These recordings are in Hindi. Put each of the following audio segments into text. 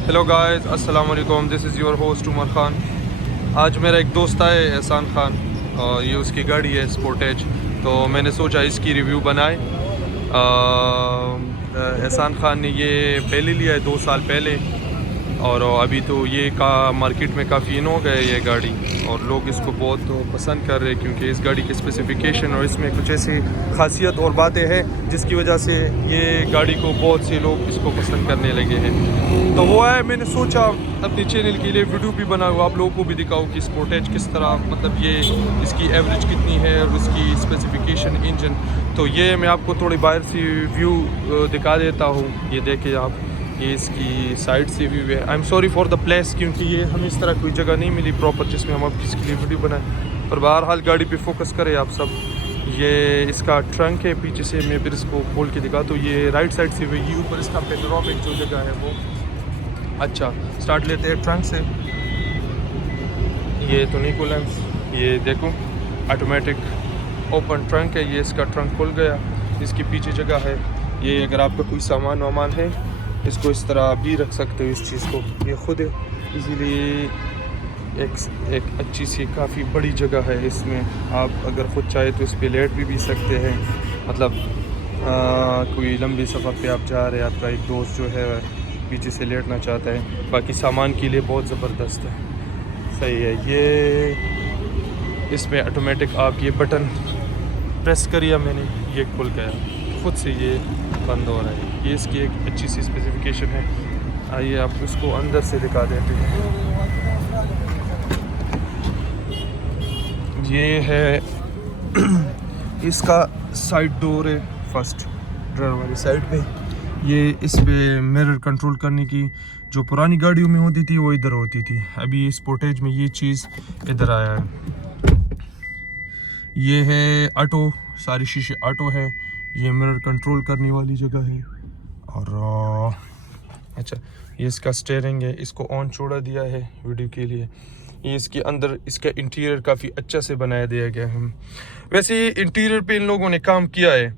हेलो गाइस, अस्सलाम वालेकुम। This is your host Umar Khan. आज मेरा एक दोस्त है एहसान ख़ान, और ये उसकी गाड़ी है स्पोर्टेज, तो मैंने सोचा इसकी रिव्यू बनाए। एहसान ख़ान ने ये पहले लिया है 2 साल पहले, और अभी तो ये मार्केट में काफ़ी इन हो गए ये गाड़ी, और लोग इसको बहुत पसंद कर रहे हैं क्योंकि इस गाड़ी के स्पेसिफिकेशन और इसमें कुछ ऐसी खासियत और बातें हैं जिसकी वजह से ये गाड़ी को बहुत से लोग इसको पसंद करने लगे हैं। तो वो है, मैंने सोचा अपने चैनल के लिए वीडियो भी बनाऊँ, आप लोगों को भी दिखाऊँ कि स्पोर्टेज किस तरह, मतलब ये इसकी एवरेज कितनी है और उसकी स्पेसिफिकेशन इंजन। तो ये मैं आपको थोड़ी बाहर से व्यू दिखा देता हूँ। ये देखिए आप, ये इसकी साइड से व्यू है। I am sorry for the place, क्योंकि ये हमें इस तरह कोई जगह नहीं मिली प्रॉपर जिसमें हम आप इसके लिए वीडियो बनाएं, पर बहरहाल गाड़ी पे फोकस करें आप सब। ये इसका ट्रंक है, पीछे से मैं फिर इसको खोल के दिखा, तो ये राइट साइड से हुई, ये ऊपर इसका पेनोरामिक जो जगह है वो। अच्छा, स्टार्ट लेते हैं ट्रंक से। ये तो निकोलेंस, ये देखो ऑटोमेटिक ओपन ट्रंक है। ये इसका ट्रंक खुल गया, इसकी पीछे जगह है। ये अगर आपका कोई सामान वामान है इसको इस तरह भी रख सकते हो, इस चीज़ को। ये खुद है, इसीलिए एक अच्छी सी काफ़ी बड़ी जगह है इसमें। आप अगर ख़ुद चाहे तो इस पर लेट भी सकते हैं, मतलब कोई लंबी सफ़र पे आप जा रहे हैं, आपका एक दोस्त जो है पीछे से लेटना चाहता है, बाकी सामान के लिए बहुत ज़बरदस्त है। सही है। ये इसमें ऑटोमेटिक आप ये बटन प्रेस करिए, मैंने ये खुल गया खुद से, ये बंद हो रहा है। ये इसकी एक अच्छी सी स्पेसिफिकेशन है। आइए आप इसको अंदर से दिखा देते हैं। ये है इसका साइड डोर है, फर्स्ट ड्राइवर वाली साइड पे। ये इस पे मिरर कंट्रोल करने की जो पुरानी गाड़ियों में होती थी वो इधर होती थी, अभी स्पोर्टेज में ये चीज़ इधर आया है। ये है ऑटो, सारी शीशे ऑटो है। ये मिरर कंट्रोल करने वाली जगह है। और अच्छा, ये इसका स्टीयरिंग है, इसको ऑन छोड़ा दिया है वीडियो के लिए। ये इसके अंदर इसका इंटीरियर काफ़ी अच्छा से बनाया दिया गया है। वैसे इंटीरियर पे इन लोगों ने काम किया है,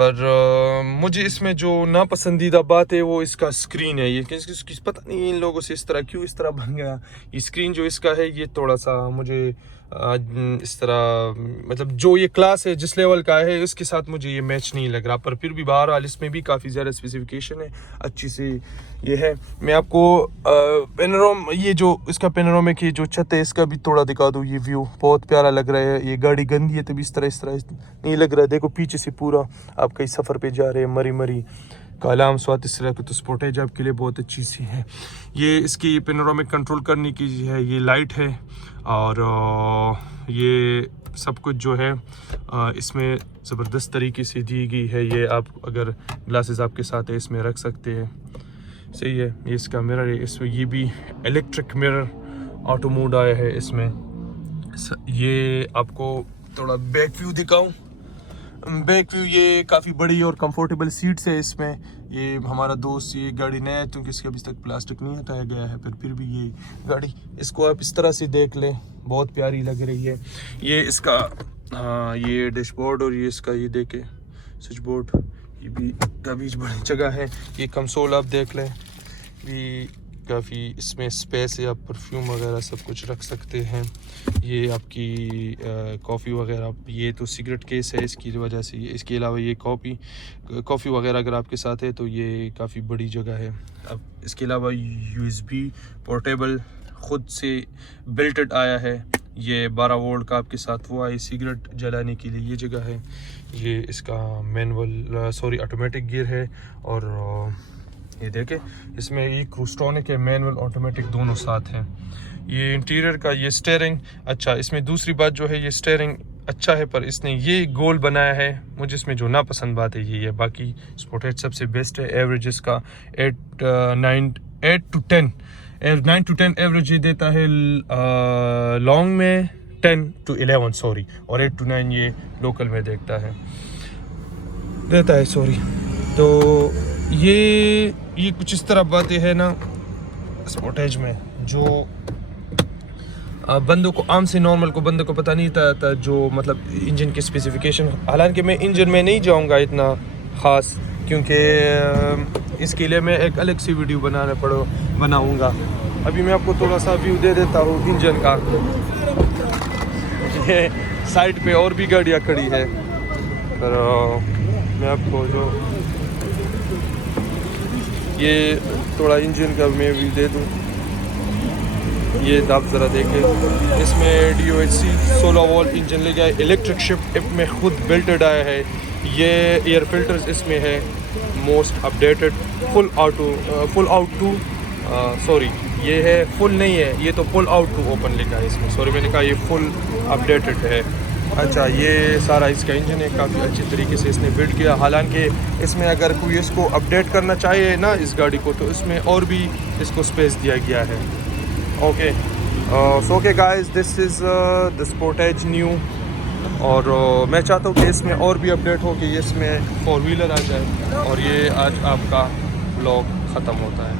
पर मुझे इसमें जो नापसंदीदा बात है वो इसका स्क्रीन है। ये पता नहीं इन लोगों से इस तरह क्यों इस तरह बन गया। ये स्क्रीन जो इसका है ये थोड़ा सा मुझे इस तरह, मतलब जो ये क्लास है जिस लेवल का है उसके साथ मुझे ये मैच नहीं लग रहा, पर फिर भी बहरहाल इसमें भी काफ़ी ज़्यादा स्पेसिफिकेशन है अच्छी सी। ये है, मैं आपको ये जो इसका पेनोरामिक की जो छत है इसका भी थोड़ा दिखा दूँ। ये व्यू बहुत प्यारा लग रहा है। ये गाड़ी गंदी है तभी इस तरह नहीं लग रहा है। देखो पीछे से पूरा आप कहीं सफ़र पे जा रहे हैं, मरी मरी कालाम स्वात इस तरह की, तो स्पोर्टेज आपके लिए बहुत अच्छी सी है। ये इसकी पेनोरामिक कंट्रोल करने की है, ये लाइट है, और ये सब कुछ जो है इसमें ज़बरदस्त तरीके से दी गई है। ये आप अगर ग्लासेस आपके साथ है इसमें रख सकते हैं। सही है। ये इसका मिरर है, इसमें ये भी इलेक्ट्रिक मिरर ऑटो मोड आया है इसमें। ये आपको थोड़ा बैक व्यू दिखाऊं। बैक व्यू, ये काफ़ी बड़ी और कंफर्टेबल सीट्स है इसमें। ये हमारा दोस्त, ये गाड़ी नया है क्योंकि इसके अभी तक प्लास्टिक नहीं हटाया गया है, पर फिर भी ये गाड़ी, इसको आप इस तरह से देख लें, बहुत प्यारी लग रही है। ये इसका ये डैशबोर्ड, और ये इसका ये देखे स्विच बोर्ड, ये भी काफ़ी बड़ी जगह है। ये कंसोल आप देख लें, ये काफ़ी इसमें स्पेस है, आप परफ्यूम वगैरह सब कुछ रख सकते हैं। ये आपकी कॉफ़ी वगैरह, ये तो सिगरेट केस है इसकी वजह से। इसके अलावा ये कॉफ़ी वगैरह अगर आपके साथ है तो ये काफ़ी बड़ी जगह है। अब इसके अलावा USB पोर्टेबल ख़ुद से बिल्टेड आया है। ये 12 वोल्ट का आपके साथ वो आए, सिगरेट जलाने के लिए ये जगह है। ये इसका ऑटोमेटिक गियर है, और ये देखें इसमें ये क्रूस्टोनिक है, मैनुअल ऑटोमेटिक दोनों साथ हैं। ये इंटीरियर का ये स्टीयरिंग अच्छा, इसमें दूसरी बात जो है ये स्टीयरिंग अच्छा है, पर इसने ये गोल बनाया है, मुझे इसमें जो नापसंद बात है ये है। बाकी स्पोर्टेज सबसे बेस्ट है। एवरेज इसका 9 to 10 एवरेज ये देता है, लॉन्ग में 10 to 11 सॉरी, और 8 to 9 ये लोकल में देता है सॉरी। तो ये कुछ इस तरह बातें है ना स्पोर्टेज में, जो बंदों को, आम से नॉर्मल को बंदे को पता नहीं था जो मतलब इंजन के स्पेसिफिकेशन। हालांकि मैं इंजन में नहीं जाऊंगा इतना ख़ास, क्योंकि इसके लिए मैं एक अलग सी वीडियो बनाऊंगा। अभी मैं आपको थोड़ा सा व्यू दे देता हूँ इंजन का। ये साइड पे और भी गाड़ियाँ खड़ी है, पर मैं आपको जो ये थोड़ा इंजन का मैं व्यू दे दूँ। ये आप ज़रा देखें, इसमें DOHC 16 वोल्ट इंजन लगा है, इलेक्ट्रिक शिफ्ट में खुद बिल्टेड आया है। ये एयर फिल्टर्स इसमें है most updated, full out to sorry ये है फुल नहीं है, ये तो पुल आउट टू ओपन लिखा है इसमें, सॉरी मैंने कहा ये फुल अपडेटेड है। अच्छा, ये सारा इसका इंजन है, काफ़ी अच्छी तरीके से इसने बिल्ड किया। हालांकि इसमें अगर कोई इसको अपडेट करना चाहे ना इस गाड़ी को, तो इसमें और भी इसको स्पेस दिया गया है। Okay so okay guys, this is the Sportage new. और मैं चाहता हूँ कि इसमें और भी अपडेट हो कि इसमें 4 व्हीलर आ जाए। और ये आज आपका व्लॉग ख़त्म होता है।